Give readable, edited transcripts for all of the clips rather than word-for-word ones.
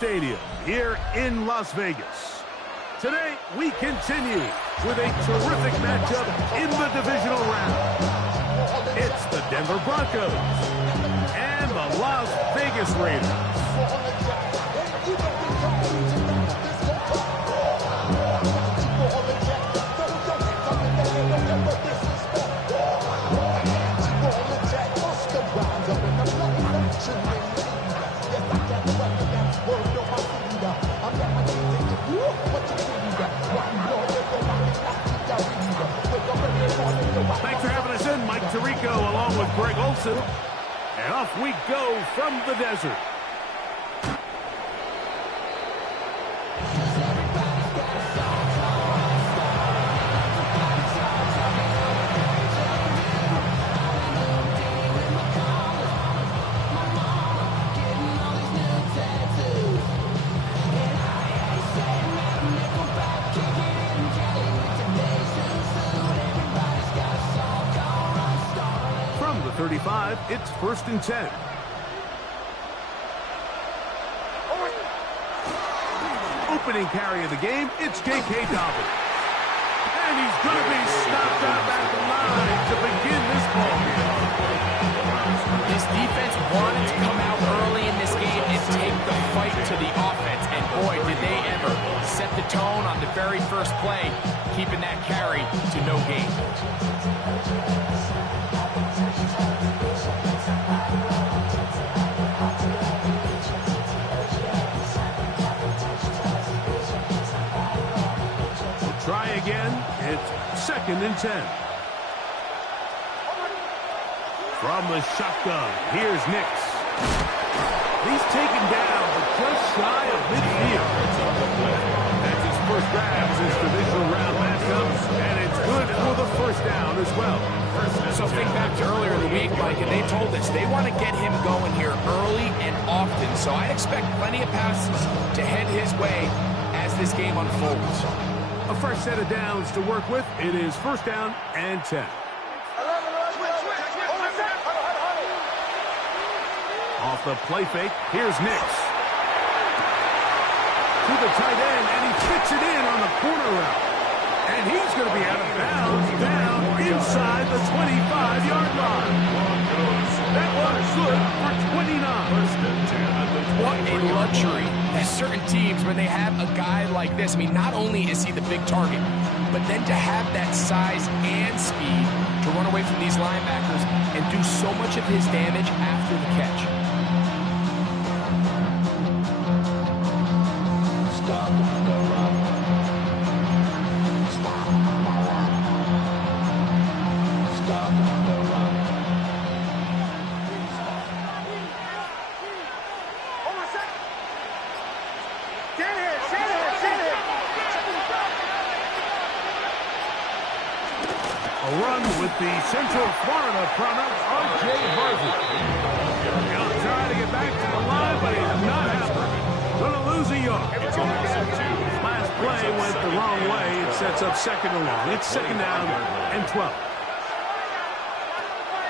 Stadium here in Las Vegas. Today, we continue with a terrific matchup in the divisional round. It's the Denver Broncos and the Las Vegas Raiders. Thanks for having us in, Mike Tirico, along with Greg Olson. And off we go from the desert. From the 35, it's 1st and 10. Opening carry of the game, it's J.K. Dobbins. And he's going to be stopped out at the line to begin this ball game. This defense wanted to come out early in this game and take the fight to the offense. And boy, did they ever set the tone on the very first play, keeping that carry to no gain. Try again. It's 2nd and 10. From the shotgun, here's Nix. He's taken down, but just shy of midfield. That's his first grab as his divisional round matchup, and it's good for the first down as well. So think back to earlier in the week, Mike, and they told us they want to get him going here early and often. So I expect plenty of passes to head his way as this game unfolds. A fresh set of downs to work with. It is 1st down and 10. Off the play fake, here's Nix. To the tight end, and he fits it in on the corner route. And he's going to be out of bounds down inside the 25-yard line. That was good for 29. What a luxury. There's certain teams when they have a guy like this. I mean, not only is he the big target, but then to have that size and speed to run away from these linebackers and do so much of his damage after the catch. Stop the run. Stop the run. A run with the Central Florida product, R.J. Harvey. He'll try to get back to the line, but he's not happening. Going to lose a yard. Last play went the wrong way. It sets up 2nd and long. It's 2nd down and 12.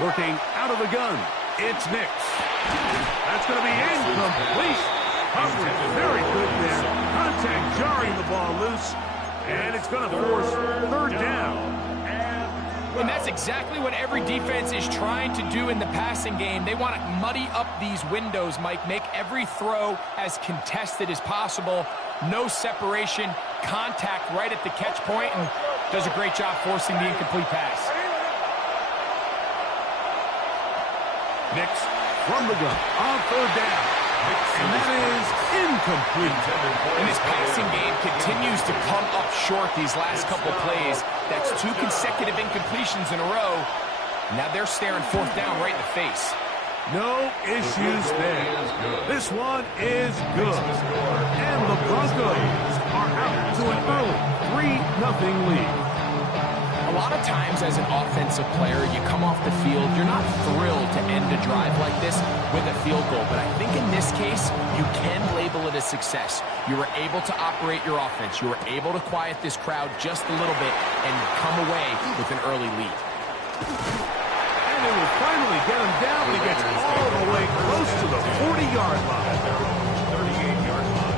Working out of the gun. It's Nix. That's going to be incomplete. Coverage very good there. Contact jarring the ball loose. And it's going to force 3rd down. And that's exactly what every defense is trying to do in the passing game. They want to muddy up these windows, Mike, make every throw as contested as possible. No separation, contact right at the catch point, and does a great job forcing the incomplete pass. Nix from the gun on 3rd down. And that is incomplete. And this passing game continues to come up short these last couple plays. That's 2 consecutive incompletions in a row. Now they're staring 4th down right in the face. No issues there. This one is good. And the Broncos are out to an early 3-0 lead. A lot of times as an offensive player, you come off the field, you're not thrilled to end a drive like this with a field goal. But I think in this case, you can label it a success. You were able to operate your offense. You were able to quiet this crowd just a little bit and come away with an early lead. And they will finally get him down, but he gets all the way close to the 40-yard line. 38-yard line.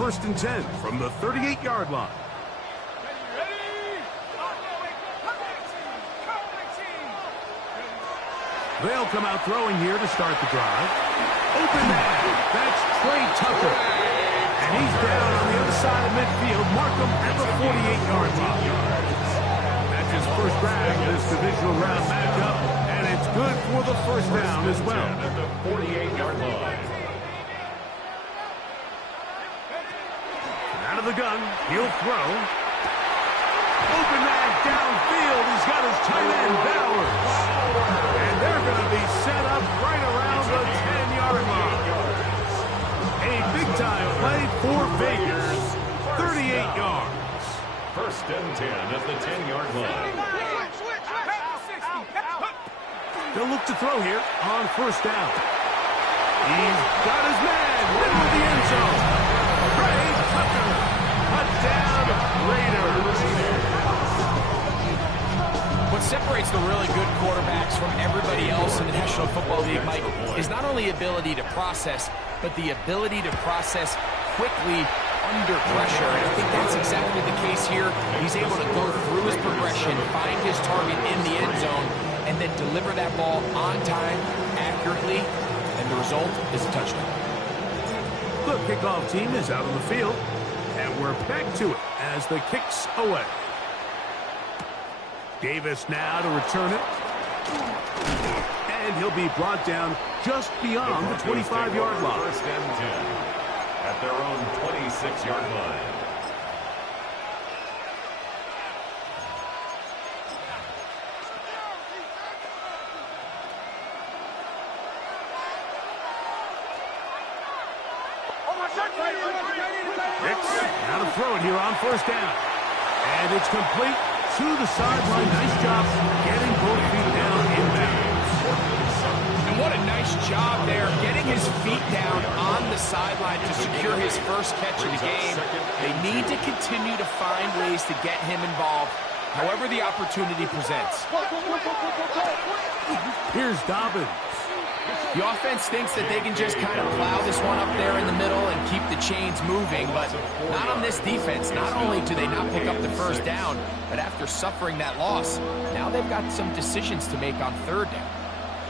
first and 10 from the 38-yard line. They'll come out throwing here to start the drive. Open man. That's Trey Tucker. And he's down on the other side of midfield. Mark him at the 48-yard line. That's his first drag in this divisional round matchup. And it's good for the first down as well. At the 48-yard line. Out of the gun. He'll throw. Open man downfield. He's got his tight end Bowers. And they're going to be set up right around the 10-yard line. A big-time play for Vegas. 38 yards. First and 10 at the 10-yard line. They'll look to throw here on first down. He's got his man. Middle of the end zone. Trey Tucker. Touchdown, Raiders. What separates the really good quarterbacks from everybody else in the National Football League, Mike, is not only ability to process, but the ability to process quickly under pressure. And I think that's exactly the case here. He's able to go through his progression, find his target in the end zone, and then deliver that ball on time, accurately, and the result is a touchdown. The kickoff team is out on the field, and we're back to it as the kick's away. Davis now to return it. And he'll be brought down just beyond the 25-yard line. First and 10 at their own 26-yard line. Hicks now to throw it here on first down. And it's complete to the sideline. Nice job getting both feet down in bounds. And what a nice job there, getting his feet down on the sideline to secure his first catch of the game. They need to continue to find ways to get him involved, however the opportunity presents. Here's Dobbins. The offense thinks that they can just kind of plow this one up there in the middle and keep the chains moving, but not on this defense. Not only do they not pick up the first down, but after suffering that loss, now they've got some decisions to make on third down.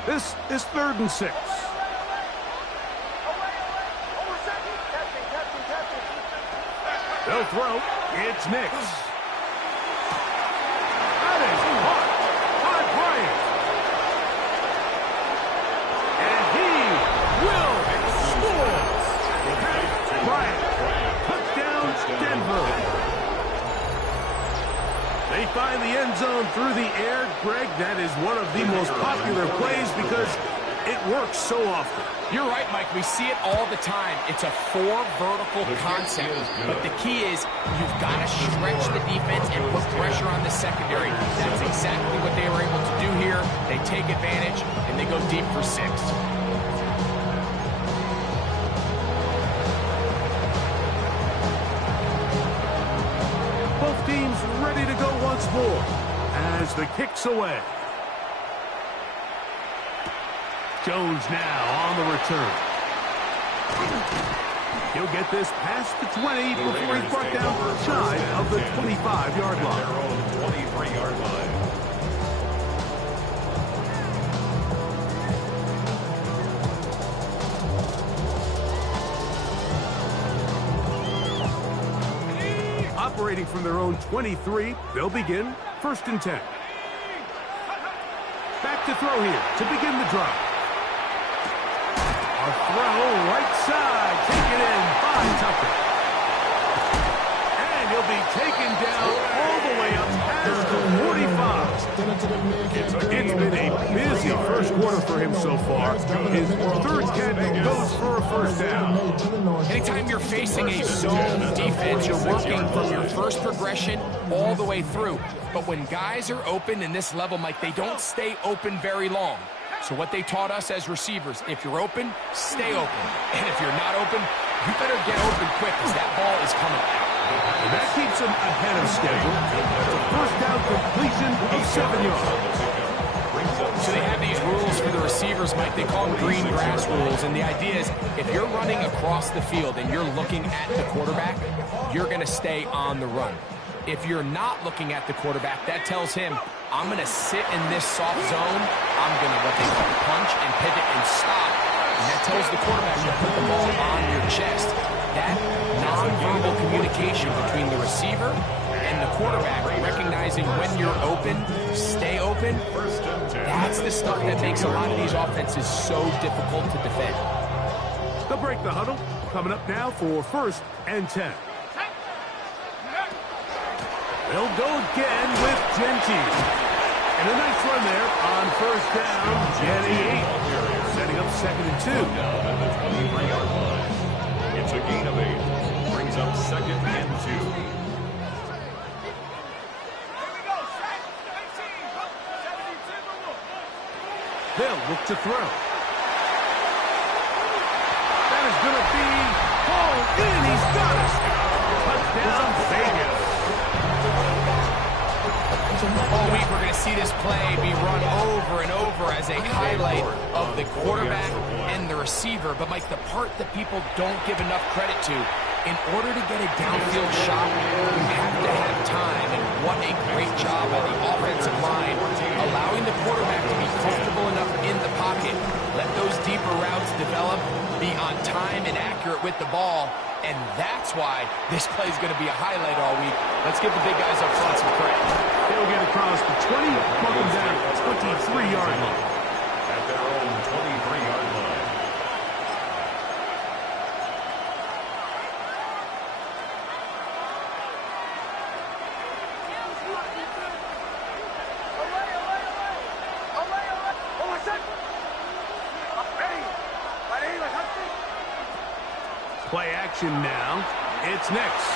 This is 3rd and 6. They'll throw. It's Nix. That is caught by Bryant. And he will score. Bryant. Touchdown, Denver. They find the end zone through the air. Greg, that is one of the most popular plays because it works so often. You're right, Mike. We see it all the time. It's a 4 vertical concept. But the key is you've got to stretch the defense and put pressure on the secondary. That's exactly what they were able to do here. They take advantage, and they go deep for 6. Both teams ready to go once more as the kick's away. Jones now on the return. He'll get this past the 20 before he's brought down shy of the 25-yard line. Their own 23-yard line. Operating from their own 23, they'll begin 1st and 10. Back to throw here to begin the drive. A throw right side, taken in by Tucker. And he'll be taken down all the way up past the 45. It's been a busy first quarter for him so far. His 3rd catch goes for a first down. Anytime you're facing a zone defense, you're working from your first progression all the way through. But when guys are open in this level, Mike, they don't stay open very long. So what they taught us as receivers, if you're open, stay open. And if you're not open, you better get open quick because that ball is coming out. And that keeps him ahead of schedule. It's a first down completion of 7 yards. Brings up So they have these rules for the receivers, Mike. They call them green grass rules. And the idea is if you're running across the field and you're looking at the quarterback, you're going to stay on the run. If you're not looking at the quarterback, that tells him, I'm going to sit in this soft zone. I'm going to what they call punch and pivot and stop. And that tells the quarterback to put the ball on your chest. That nonverbal communication between the receiver and the quarterback, recognizing when you're open, stay open, that's the stuff that makes a lot of these offenses so difficult to defend. They'll break the huddle. Coming up now for 1st and 10. They'll go again with Gentile. And a nice run there on 1st down, Jenny 8. Setting up 2nd and 2. Down at the 23-yard line. It's a gain of 8. Brings up 2nd and 2. They'll look to throw. That is going to be hauled in. He's got it. Touchdown, Vegas. All week we're going to see this play be run over and over as a highlight of the quarterback and the receiver. But, Mike, the part that people don't give enough credit to, in order to get a downfield shot, you have to have time. And what a great job by the offensive line, allowing the quarterback to be comfortable enough in the pocket, let those deeper routes develop, be on time and accurate with the ball. And that's why this play is going to be a highlight all week. Let's give the big guys up front some credit. They'll get across the 20, mark them down at the 23-yard line. At their own 23-yard line. Play action now. It's next.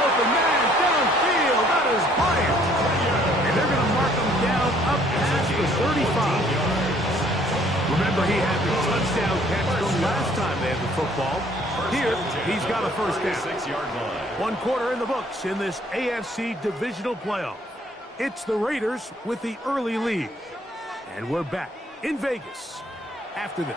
Open man downfield. That is Bryant. And they're going to mark him down up past the 35. Remember, he had the touchdown catch from last time they had the football. Here, he's got a 1st down. 6-yard line. 1 quarter in the books in this AFC divisional playoff. It's the Raiders with the early lead. And we're back in Vegas after this.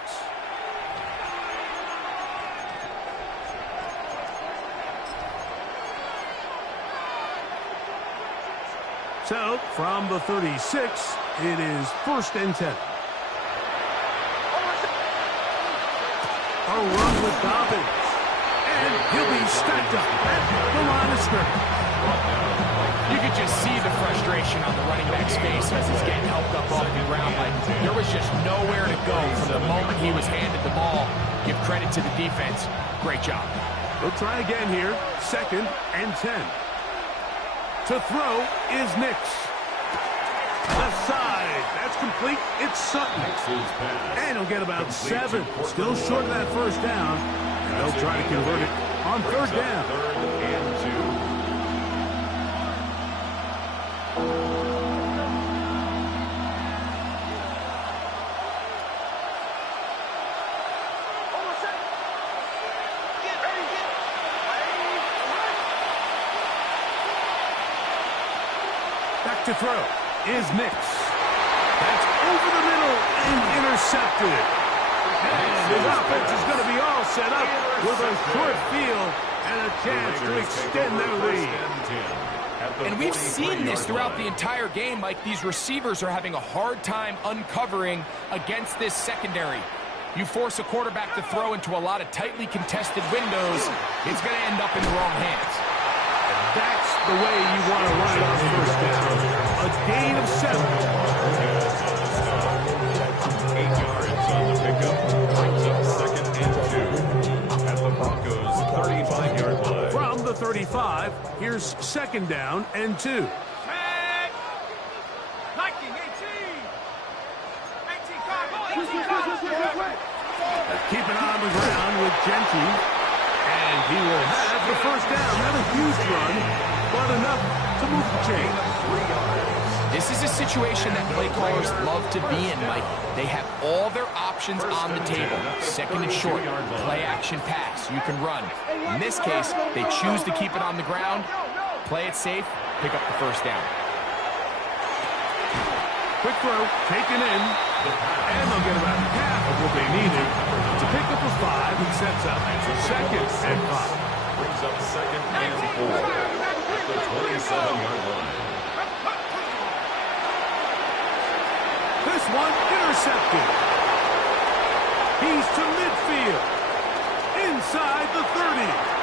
So, from the 36, it is 1st and 10. A run with Dobbins. And he'll be stacked up at the line of scrimmage. You could just see the frustration on the running back's face as he's getting helped up off the ground. Like, there was just nowhere to go from the moment he was handed the ball. Give credit to the defense. Great job. We'll try again here. 2nd and 10. To throw is Nix. Left side. That's complete. It's Sutton. And he'll get about 7. Still short of that 1st down. And they'll try to convert it on 3rd down. 3rd and 2. Back to throw is Nix. That's over the middle and intercepted. And his offense is going to be all set up with a short field and a chance to extend their lead. And we've seen this throughout the entire game. Like, these receivers are having a hard time uncovering against this secondary. You force a quarterback to throw into a lot of tightly contested windows, it's going to end up in the wrong hands. That's the way you want to run it on 1st down. A gain of 7. 8 yards on the pickup. Brings up 2nd and 2. At the Broncos' 35-yard line. From the 35, here's 2nd down and 2. Keep an eye on the ground with Gentile. And he will have the 1st down. Not a huge run, but enough to move the chain. 3 yards. This is a situation that play callers love to be in, Mike. They have all their options on the table. 2nd and short, play action pass. You can run. In this case, they choose to keep it on the ground, play it safe, pick up the 1st down. Quick throw, taken in, and they'll get about half of what they needed to pick up a 5 and sets up second and 5. Brings up second and 4 at the 27-yard line. This one intercepted. He's to midfield. Inside the 30.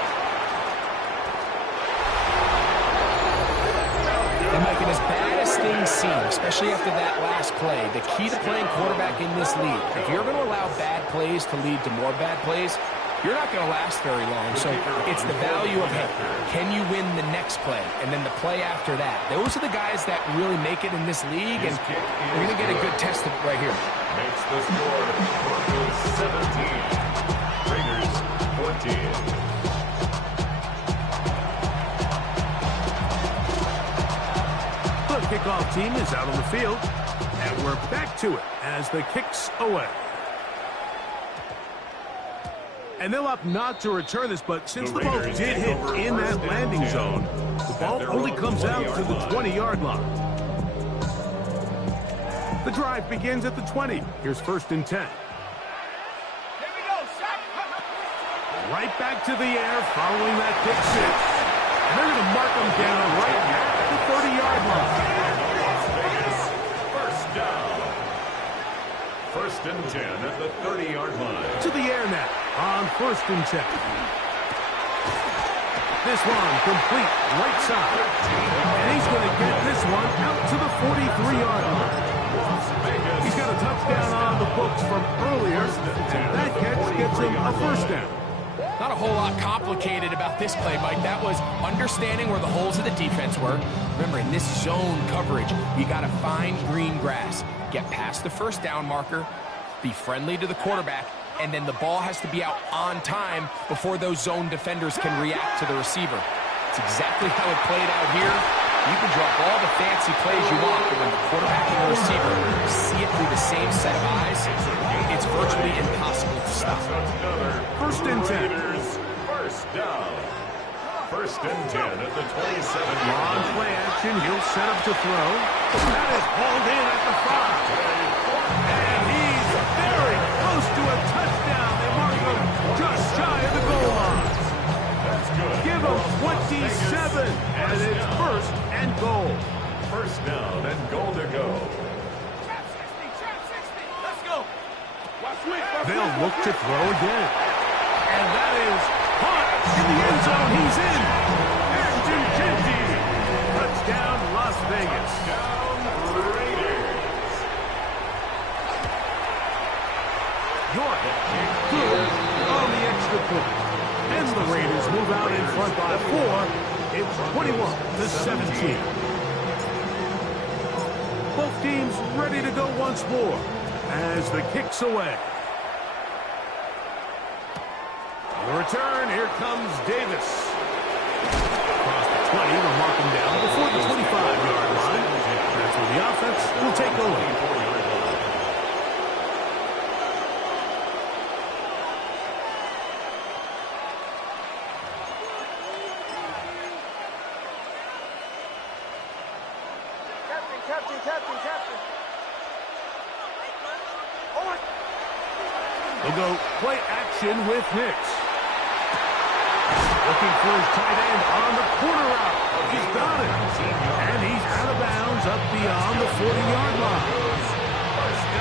And Mike, as bad as things seem, especially after that last play, the key to playing quarterback in this league, if you're going to allow bad plays to lead to more bad plays, you're not going to last very long. So it's the value of, hey, can you win the next play? And then the play after that. Those are the guys that really make it in this league, and we're going to get a good test of it right here. Makes the score Broncos 17, Raiders 14. The kickoff team is out on the field, and we're back to it as the kick's away. And they'll opt not to return this, but since the ball did hit in that landing zone, the ball only comes out to the 20-yard line. The drive begins at the 20. Here's 1st and 10. Right back to the air following that pick 6. And they're going to mark them down right at the 30-yard line. First down. 1st and 10 at the 30-yard line. To the air now on 1st and 10. This one complete right side. And he's going to get this one out to the 43-yard line. He's got a touchdown on the books from earlier. And that catch gets him a 1st down. Not a whole lot complicated about this play, Mike. That was understanding where the holes of the defense were. Remember, in this zone coverage, you got to find green grass. Get past the 1st down marker, be friendly to the quarterback, and then the ball has to be out on time before those zone defenders can react to the receiver. It's exactly how it played out here. You can drop all the fancy plays you want, but when the quarterback and the receiver see it through the same set of eyes, it's virtually impossible to stop. 1st and 10. First down. 1st and 10 at the 27. On play action, he'll set up to throw. That is hauled in at the 5. And he's very close to a touchdown. They mark him just shy of the goal line. That's good. Give him 27, and it's 1st and goal. 1st down and goal to go. They'll look to throw again. And that is caught in the end zone. He's in. Ashton Jeanty. Touchdown, Las Vegas. Down Raiders. York, good on the extra point. And the Raiders move out in front by 4. It's 21-17. Both teams ready to go once more as the kick's away. The return, here comes Davis. Across the 20, they'll mark him down before the 25-yard line. That's where the offense will take over. Captain. They'll go play action with Hicks. Looking for his tight end on the corner route. He's got it. And he's out of bounds up beyond the 40-yard line.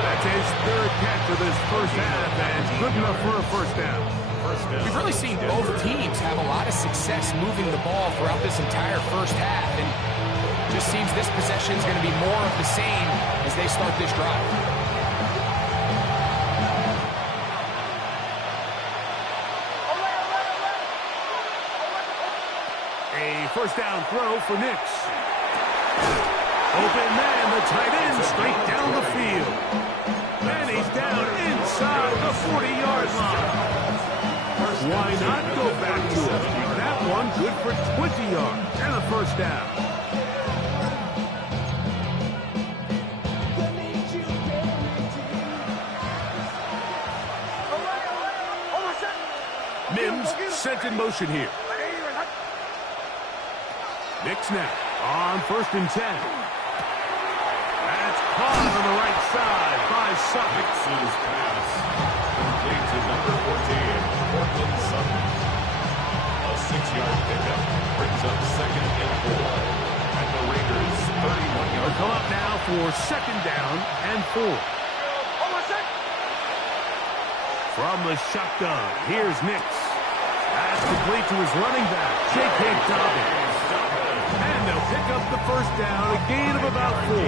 That's his 3rd catch of this 1st half, and good enough for a 1st down. We've really seen both teams have a lot of success moving the ball throughout this entire 1st half, and just seems this possession is going to be more of the same as they start this drive. A 1st down throw for Nix. Open man, the tight end, straight down the field. And he's down inside the 40-yard line. Why not go back to it? That one good for 20 yards and a 1st down. Mims sent in motion here. Nix now on 1st and 10. That's It's caught on the right side by Sutton. Mixes pass. Complete to number 14, Cortland Sutton. A 6-yard pickup brings up 2nd and 4. And the Raiders 31 yards. They'll come up now for 2nd down and 4. From the shotgun, here's Nix. That's complete to his running back, J.K. Dobbins. And they'll pick up the 1st down, a gain of about 4.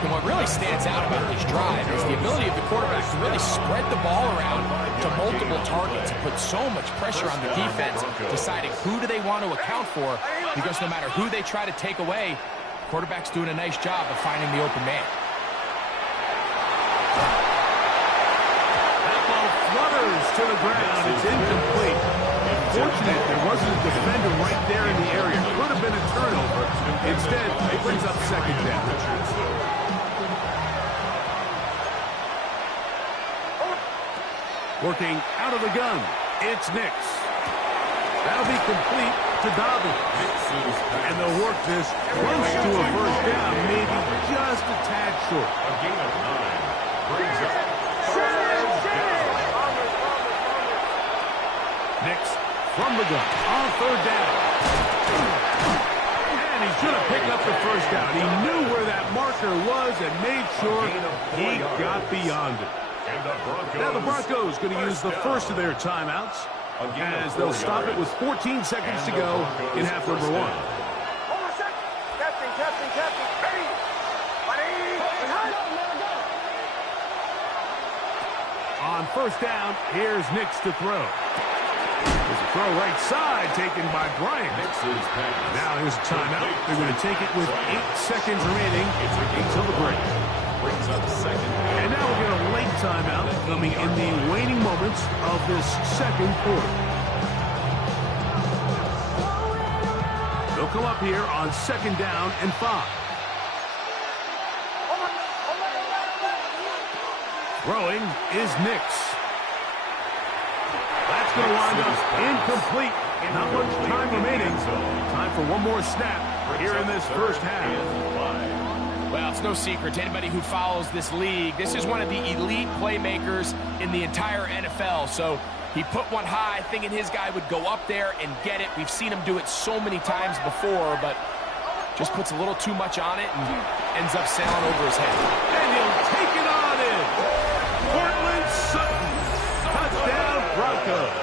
And what really stands out about this drive is the ability of the quarterback to really spread the ball around to multiple targets and put so much pressure on the defense, deciding who do they want to account for, because no matter who they try to take away, the quarterback's doing a nice job of finding the open man. That ball flutters to the ground. It's incomplete. Fortunate there wasn't a defender right there in the area. Could have been a turnover. Instead, it brings up 2nd down. Working out of the gun, it's Nix. That'll be complete to Dobbins. And they'll work this close to a 1st down, maybe just a tad short. A gain of 9 brings up 3rd down. Nix from the gun on 3rd down. And he's going to pick up the 1st down. He knew where that marker was and made sure he got beyond it. Now the Broncos going to use the first of their timeouts as they'll stop it with 14 seconds to go in half number 1. On 1st down, here's Nix to throw. There's a throw right side taken by Bryant. Now here's a timeout. They're going to take it with 8 seconds remaining until the break. And now we'll get a late timeout coming in the waning moments of this 2nd quarter. They'll come up here on 2nd down and 5. Throwing is Nix. That's going to wind up incomplete. Not much time remaining. Time for one more snap here in this 1st half. Well, it's no secret to anybody who follows this league. This is one of the elite playmakers in the entire NFL. So he put one high, thinking his guy would go up there and get it. We've seen him do it so many times before, but just puts a little too much on it and ends up sailing over his head. And he'll take it on in. Cortland Sutton. Touchdown, Broncos.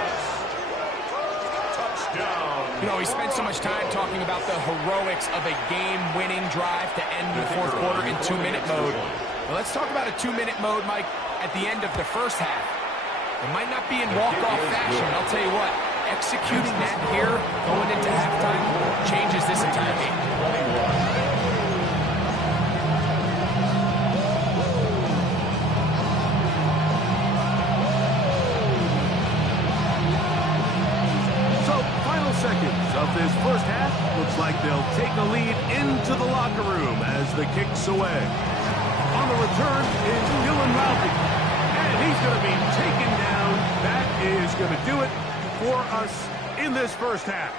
You know, he spent so much time talking about the heroics of a game-winning drive to end the 4th quarter in 2-minute mode. Well, let's talk about a 2-minute mode, Mike, at the end of the 1st half. It might not be in walk-off fashion. I'll tell you what, executing that here, going into halftime, changes this entire game. Seconds of this 1st half. Looks like they'll take a lead into the locker room as the kick's away. On the return is Dylan Ralphie. And he's going to be taken down. That is going to do it for us in this 1st half.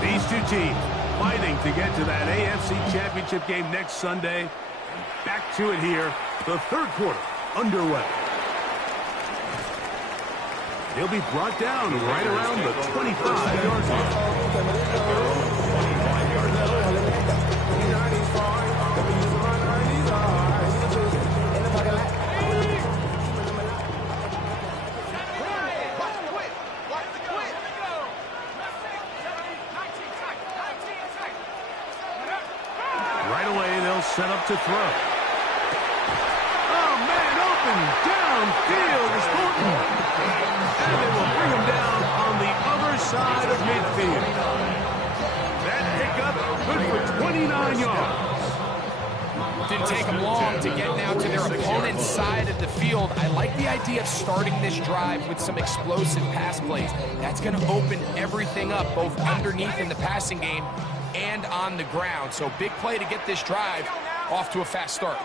These two teams fighting to get to that AFC Championship game next Sunday. Back to it here, the 3rd quarter underway. He'll be brought down right around the 25-yard line. Set up to throw. Oh, man, open downfield is Thornton. And they will bring him down on the other side of midfield. That pickup good for 29 yards. Didn't take them long to get now to their opponent's side of the field. I like the idea of starting this drive with some explosive pass plays. That's going to open everything up, both underneath in the passing game and on the ground. So big play to get this drive off to a fast start.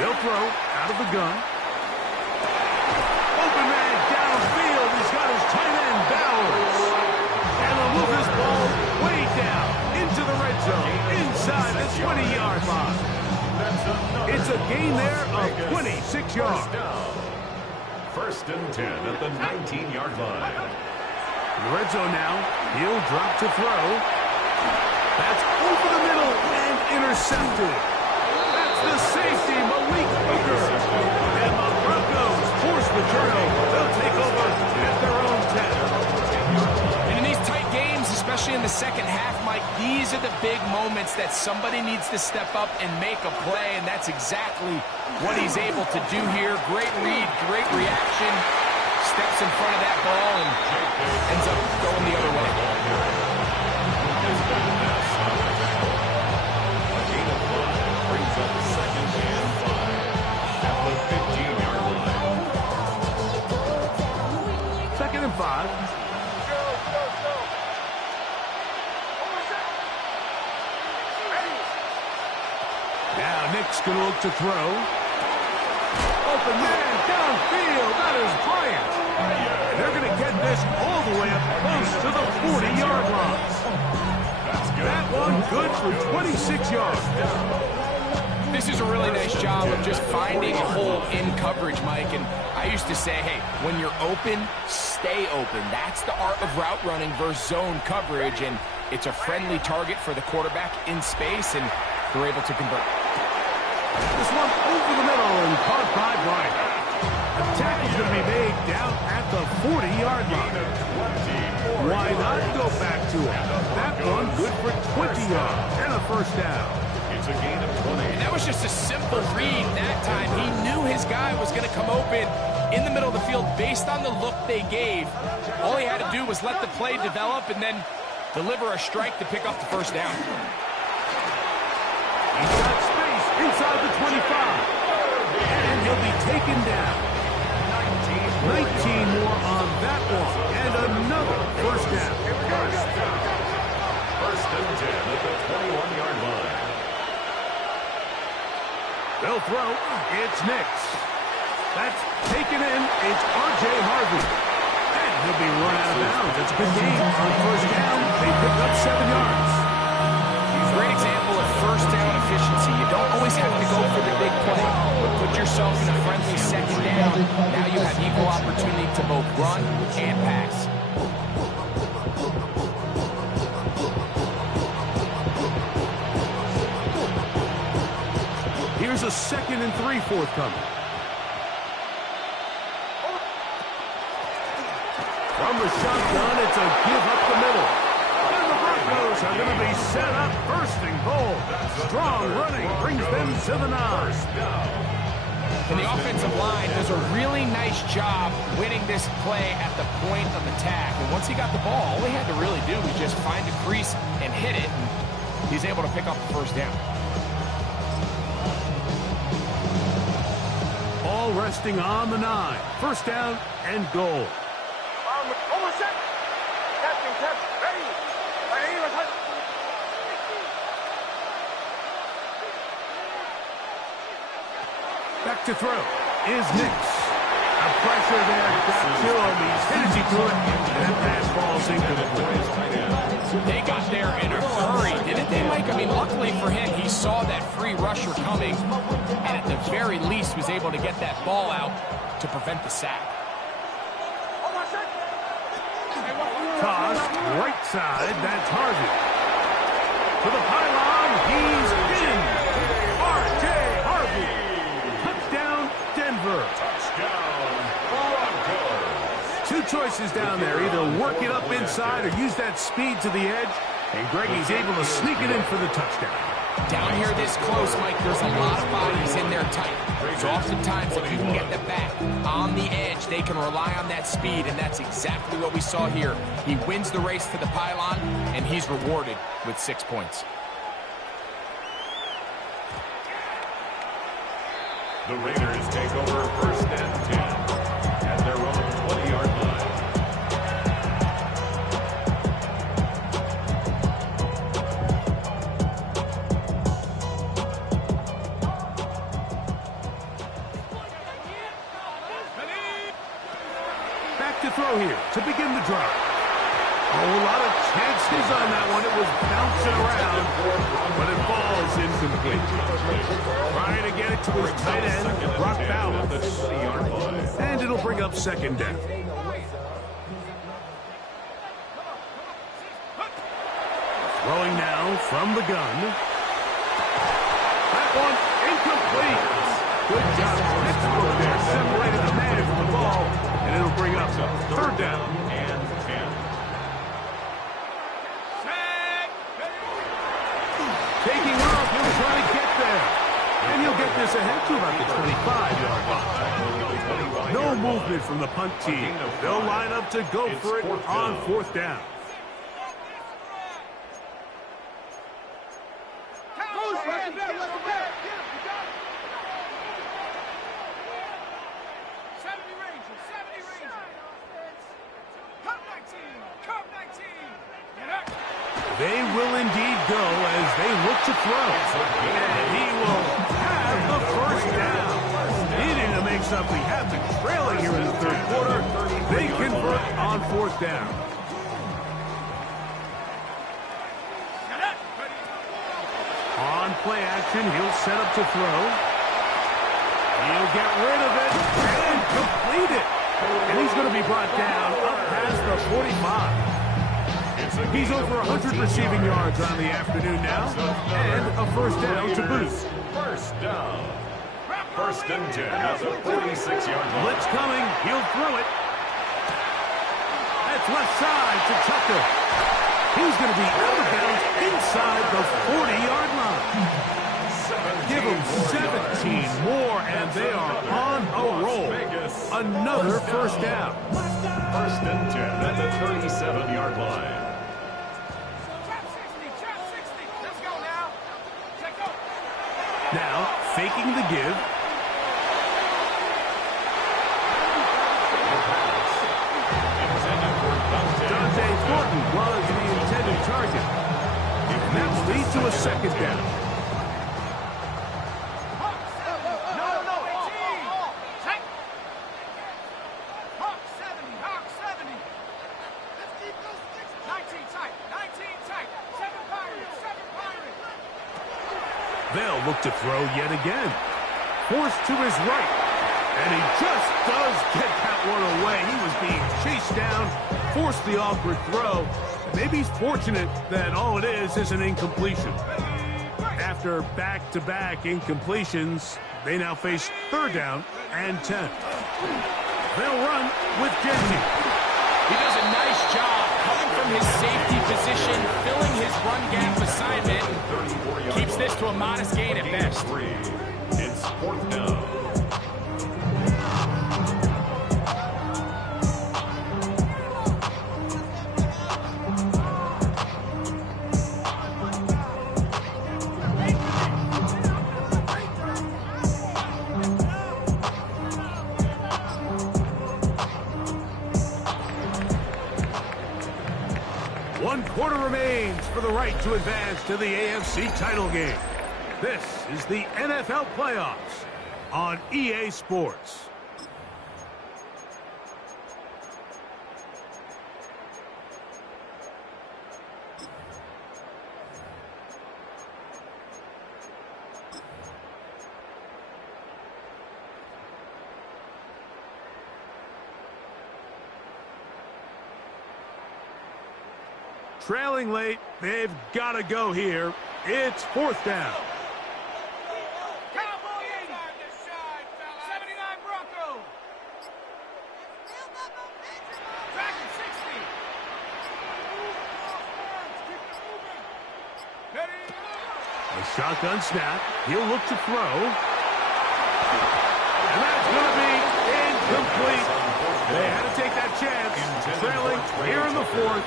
They'll throw out of the gun. Open man downfield. He's got his tight end Bowers. And they'll move this ball way down into the red zone inside the 20-yard line. It's a gain there of 26 yards. First and 10 at the 19-yard line. In the red zone now. He'll drop to throw. That's over the middle and intercepted. That's the safety, Malik Hooker. And the Broncos force the turnover. They'll take over at their own 10. And in these tight games, especially in the second half, Mike, these are the big moments that somebody needs to step up and make a play, and that's exactly what he's able to do here. Great read, great reaction. Steps in front of that ball and ends up going the other way. A gain of 5 brings up second and 5 at the 15-yard line. Second and 5. Now Nick's going to look to throw. Open man downfield. That is Bryant. And they're going to get this all the way up close to the 40-yard line. That one good for 26 yards. This is a really nice job of just finding a hole in coverage, Mike. And I used to say, hey, when you're open, stay open. That's the art of route running versus zone coverage. And it's a friendly target for the quarterback in space, and they're able to convert. This one over the middle and caught by Bryant. The tackle's going to be made down at the 40-yard line. Why not go back to it? That one good for 20 yards and a first down. It's a gain of 20. And that was just a simple read that time. He knew his guy was going to come open in the middle of the field based on the look they gave. All he had to do was let the play develop and then deliver a strike to pick up the first down. He's got space inside the 25. And he'll be taken down. 19 more on that one. And another first down. First and 10 at the 21-yard line. They'll throw. It's Nix. That's taken in. It's R.J. Harvey. And he'll be run out of bounds. It's a good game. On first down, they pick up 7 yards. Great example of first down efficiency. You don't always have to go for the big play, but put yourself in a friendly second down. Now you have equal opportunity to both run and pass. Here's a 2nd and 3 forthcoming. From the shotgun, it's a give up the middle. And the Broncos are going to be set up first and goal. Strong running brings them to the 9. And the offensive line does a really nice job winning this play at the point of attack. And once he got the ball, all he had to really do was just find a crease and hit it. And he's able to pick up the first down. All resting on the 9. First down and goal. Back to throw is Nix. A pressure there got to him. He's hit to it. And that pass falls incomplete. They got there in a hurry, didn't they, Mike? I mean, luckily for him, he saw that free rusher coming, and at the very least was able to get that ball out to prevent the sack. Tossed right side. That's Harvey. To the pylon. He's in. R.J. Harvey. Touchdown, Denver. Touchdown, Broncos. Two choices down there. Either work it up inside or use that speed to the edge. And Greggy's able to sneak it in for the touchdown. Down here this close, Mike, there's a lot of bodies in there tight. So oftentimes, if you can get the back on the edge, they can rely on that speed, and that's exactly what we saw here. He wins the race to the pylon, and he's rewarded with 6 points. The Raiders take over first and 10 at their own 20-yard line. throw here to begin the drive. Oh, a lot of chances on that one. It was bouncing around, but it falls incomplete. Trying to get it to his tight end, Brock Bowers. And it'll bring up second down. Throwing now from the gun. That one incomplete. Good job. Pittsburgh there separated the man from the ball, and it'll bring up third down. And 10. Taking off, he'll try to get there. And he'll get this ahead to about the 25-yard line. No movement from the punt team. They'll line up to go for it on fourth down. They will indeed go as they look to throw. And he will have the first down. Needing to make something happen. Trailing here in the third quarter. They convert on fourth down. On play action, he'll set up to throw. He'll get rid of it and complete it. And he's going to be brought down up past the 45. He's over 100 receiving yards on the afternoon now, and a first down to boot. First down. First and 10 at the 46-yard line. Blitz coming. He'll throw it. That's left side to Tucker. He's going to be out of bounds inside the 40-yard line. Give them 17 more, and they are on a roll. Another first down. First and 10 at the 37-yard line. Now, faking the give. Dante Thornton was the intended target. And that will lead to a second down. They'll look to throw yet again. Forced to his right. And he just does get that one away. He was being chased down, forced the awkward throw. Maybe he's fortunate that all it is an incompletion. After back-to-back incompletions, they now face third down and 10. They'll run with Genty. He does a nice job coming from his safety position, filling his run gap assignment. Keeps this to a modest gain at best. It's fourth down. One quarter remains for the right to advance to the AFC title game. This is the NFL playoffs on EA Sports. Trailing late, they've got to go here. It's fourth down. A shotgun snap. He'll look to throw. And that's going to be incomplete. They had to take that chance. Trailing here in the fourth.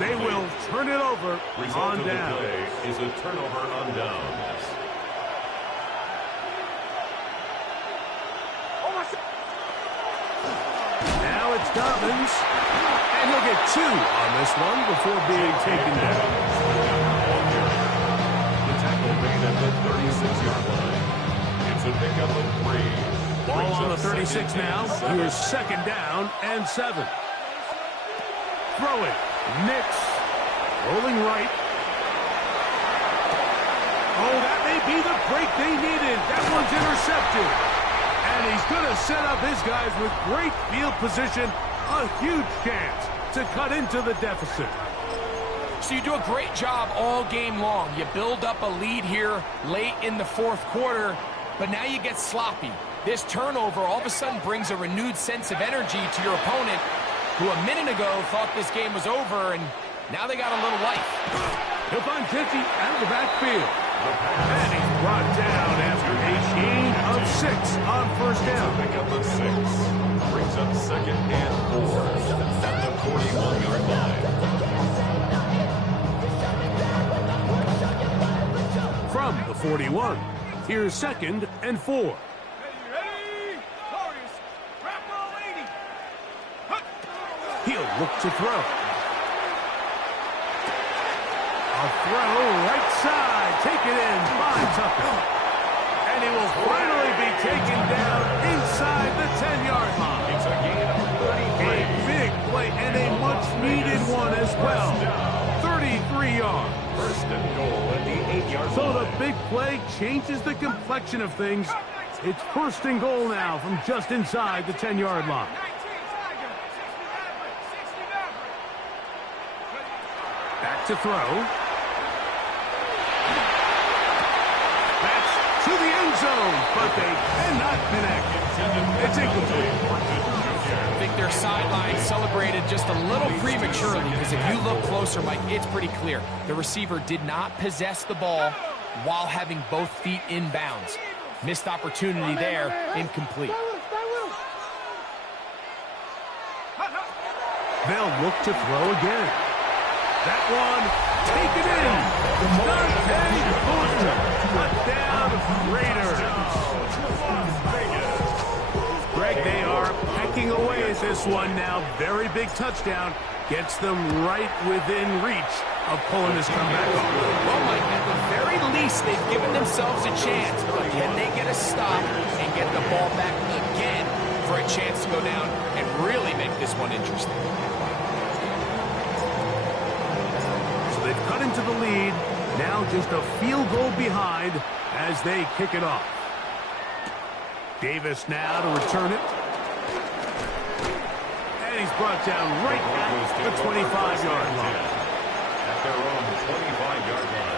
They will turn it over on down. Is a turnover on downs. Now it's Dobbins. And he'll get two on this one before being taken down. The tackle made at the 36-yard line. It's a pickup of 3. Ball on the 36 now. Here's second down and 7. throw it. Nix rolling right. Oh, that may be the break they needed. That one's intercepted. And he's going to set up his guys with great field position. A huge chance to cut into the deficit. So you do a great job all game long. You build up a lead here late in the fourth quarter, but now you get sloppy. This turnover all of a sudden brings a renewed sense of energy to your opponent, who a minute ago thought this game was over, and now they got a little life. He'll find Jesse out of the backfield. And he's brought down after a gain of 6 on first down. Pick up a 6. Brings up 2nd and 4 at the 41-yard line. From the 41, here's 2nd and 4. He'll look to throw. A throw right side. Take it in by Tucker. And he will finally be taken down inside the 10-yard line. It's a gain of 33. A big play and a much-needed one as well. 33 yards. First and goal at the 8-yard line. So the big play changes the complexion of things. It's first and goal now from just inside the 10-yard line. Back to throw. That's to the end zone, but they cannot connect. It's incomplete. I think their sideline celebrated just a little prematurely, because if you look closer, Mike, it's pretty clear. The receiver did not possess the ball while having both feet in bounds. Missed opportunity there, incomplete. They'll look to throw again. That one, taken in. Dante Thornton, touchdown Raiders. Greg, they are pecking away at this one now. Very big touchdown. Gets them right within reach of pulling this comeback off. Well, Mike, at the very least, they've given themselves a chance. But can they get a stop and get the ball back again for a chance to go down and really make this one interesting? They've cut into the lead. Now just a field goal behind as they kick it off. Davis now to return it. And he's brought down right at the 25-yard line. At their own 25-yard line.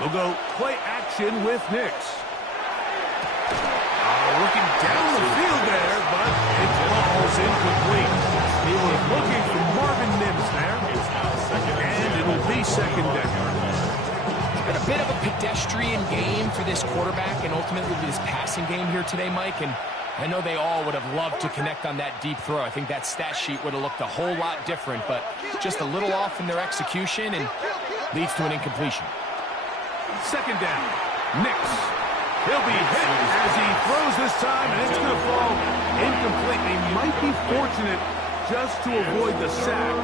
We'll go play action with Nix. Looking down the field there, but it falls incomplete. He was looking for Marvin Mims there. And it'll be 2nd down. Been a bit of a pedestrian game for this quarterback and ultimately this passing game here today, Mike. And I know they all would have loved to connect on that deep throw. I think that stat sheet would have looked a whole lot different, but just a little off in their execution and leads to an incompletion. 2nd down. Nix. He'll be hit as he throws this time, and it's going to fall incomplete. He might be fortunate just to avoid the sack,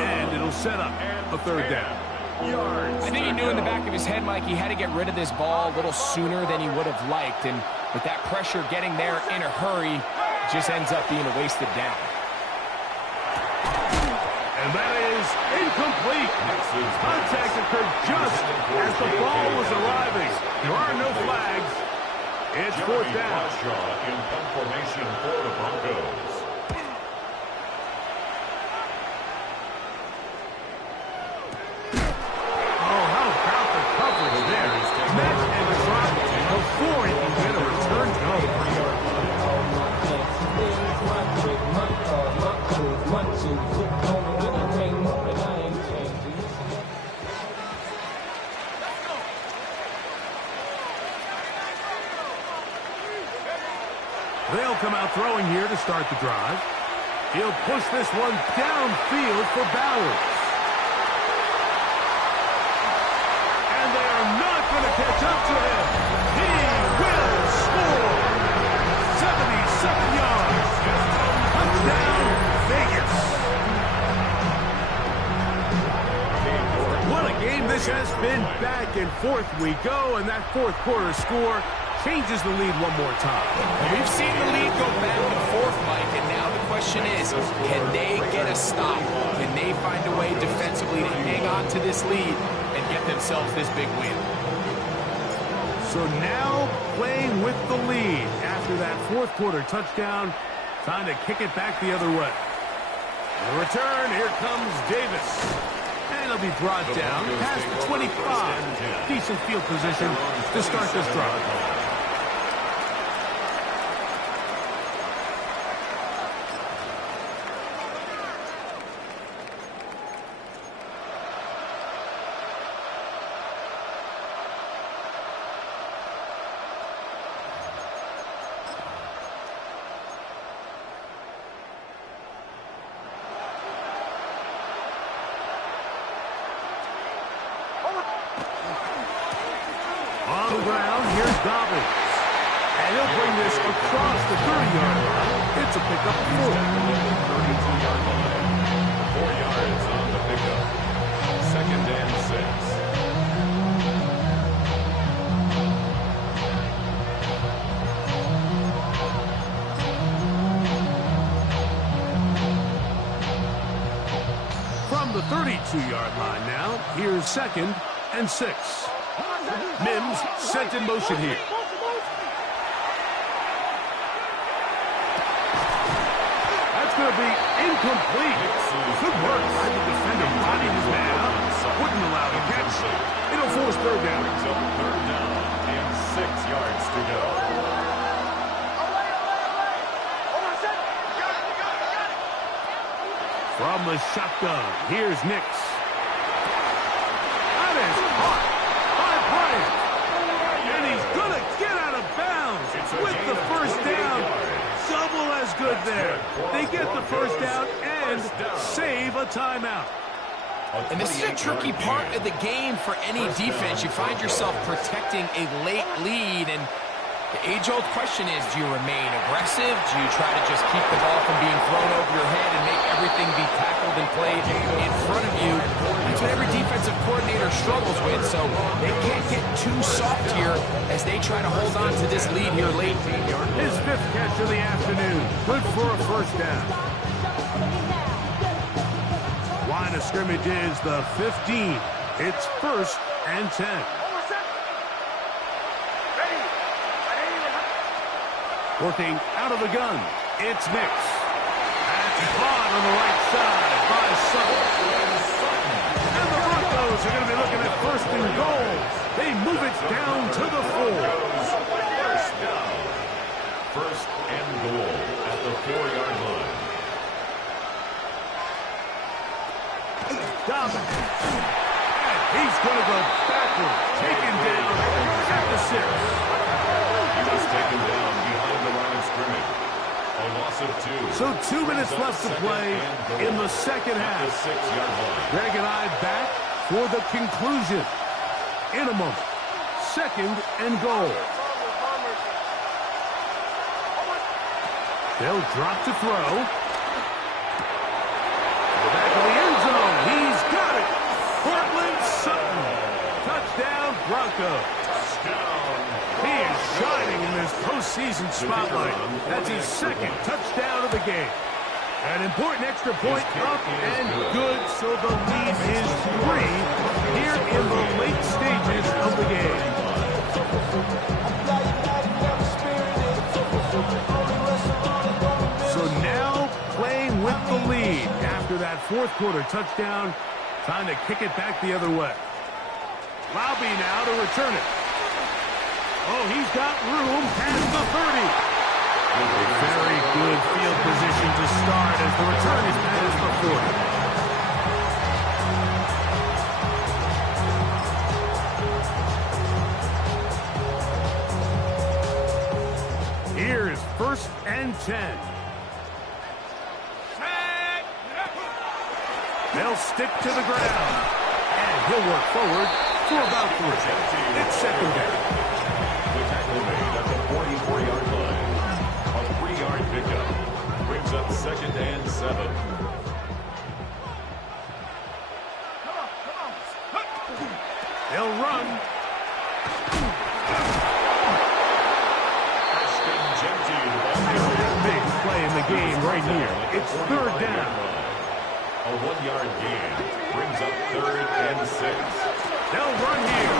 and it'll set up a 3rd down. I think he knew in the back of his head, Mike, he had to get rid of this ball a little sooner than he would have liked, and with that pressure getting there in a hurry, it just ends up being a wasted down. And that is incomplete. Contact occurred just as the ball was arriving. There are no flags. It's 4th down. In punt formation for the Broncos. Oh, how about the coverage there? Met and dropped before he can get a return go. They'll come out throwing here to start the drive. He'll push this one downfield for Bowers. And they are not going to catch up to him. He will score. 77 yards. Touchdown, Vegas. This has been back and forth we go, and that fourth quarter score changes the lead one more time. We've seen the lead go back and forth, Mike, and now the question is, can they get a stop? Can they find a way defensively to hang on to this lead and get themselves this big win? So now playing with the lead after that fourth quarter touchdown, time to kick it back the other way. The return, here comes Davis. And he'll be brought down past the 25. Decent field position to start this drive. On the ground, here's Dobbins. And he'll bring this across the 30-yard line. It's a pickup of 4. 32-yard line. 4 yards on the pickup. 2nd and 6. From the 32-yard line now, here's 2nd and 6. Mims sent in motion here. That's going to be incomplete. Good work by the defender bodied his man up. Wouldn't allow the catch. It'll force third down. So 3rd down and 6 yards to go. From the shotgun, here's Nix. That is hot. And he's going to get out of bounds with the first down. Double as good there. They get the first down and save a timeout. And this is a tricky part of the game for any defense. You find yourself protecting a late lead, and the age-old question is, do you remain aggressive? Do you try to just keep the ball from being thrown over your head and make everything be tackled and played in front of you? That's what every defensive coordinator struggles with, so they can't get too soft here as they try to hold on to this lead here late. His 5th catch of the afternoon. Good for a first down. Line of scrimmage is the 15. It's 1st and 10. Working out of the gun, it's Nix. That's caught on the right side by Sutton. And the Broncos are going to be looking at 1st and goal. They move it down to the 4. First down. 1st and goal at the 4-yard line. Dobbins. And he's going to go backward. Taken down at the 6. He was taken down behind the line of scrimmage. A loss of 2. So 2 minutes left to play in the second half. The 6-yard line. Greg and I back for the conclusion. In a moment. 2nd and goal. They'll drop to throw. To the back of the end zone. He's got it. Cortland Sutton. Touchdown, Broncos. He is shining in this postseason spotlight. That's his 2nd touchdown of the game. An important extra point up and good, so the lead is 3 here in the late stages of the game. So now playing with the lead after that fourth quarter touchdown. Time to kick it back the other way. Laube now to return it. Oh, he's got room past the 30. Very good field position to start as the return is past the 40. Here's 1st and 10. They'll stick to the ground. And he'll work forward for about 3. It's 2nd down. The tackle made at the 44-yard line. A 3-yard pickup brings up 2nd and 7. They'll run. Big play in the game right here. It's third down. A 1-yard gain brings up 3rd and 6. They'll run here.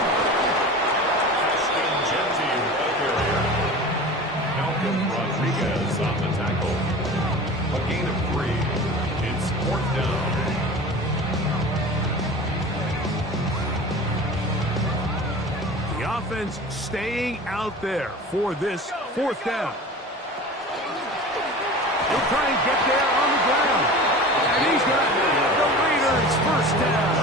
Malcolm Rodriguez on the tackle. A gain of 3. It's 4th down. The offense staying out there for this 4th down. He'll try and get there on the ground. And he's going to have the Raiders first down.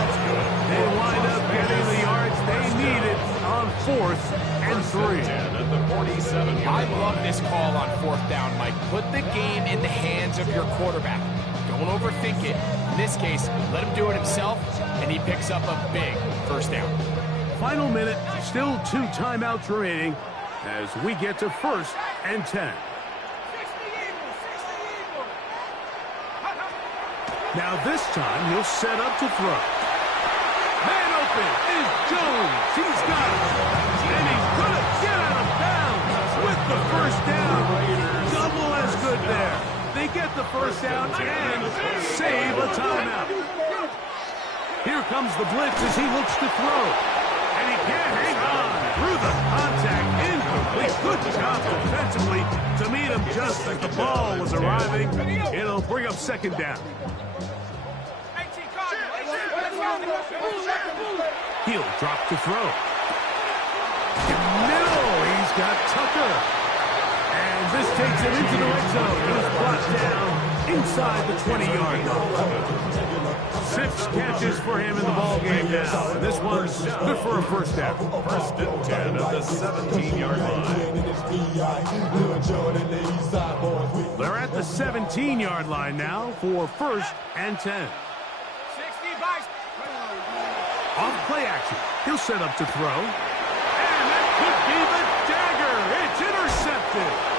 They wind up getting the yards they needed on 4th and 3. At the 47. I love this call on 4th down, Mike. Put the game in the hands of your quarterback. Don't overthink it. In this case, let him do it himself, and he picks up a big first down. Final minute, still 2 timeouts remaining as we get to 1st and 10. Now this time he'll set up to throw. Man open is Jones. He's got it. And he's going to get out of bounds with the first down. Double as good there. They get the first down and save a timeout. Here comes the blitz as he looks to throw. And he can't hang on through the contact. Incomplete. Good job defensively to meet him just as the ball was arriving. It'll bring up 2nd down. He'll drop to throw. Middle, he's got Tucker. And this takes him into the red zone. He's brought down inside the 20-yard line. 6 catches for him in the ballgame now. And this one's good for a first down. 1st and 10 at the 17-yard line. They're at the 17-yard line now for 1st and 10. Off play action. He'll set up to throw. And that could be the dagger. It's intercepted.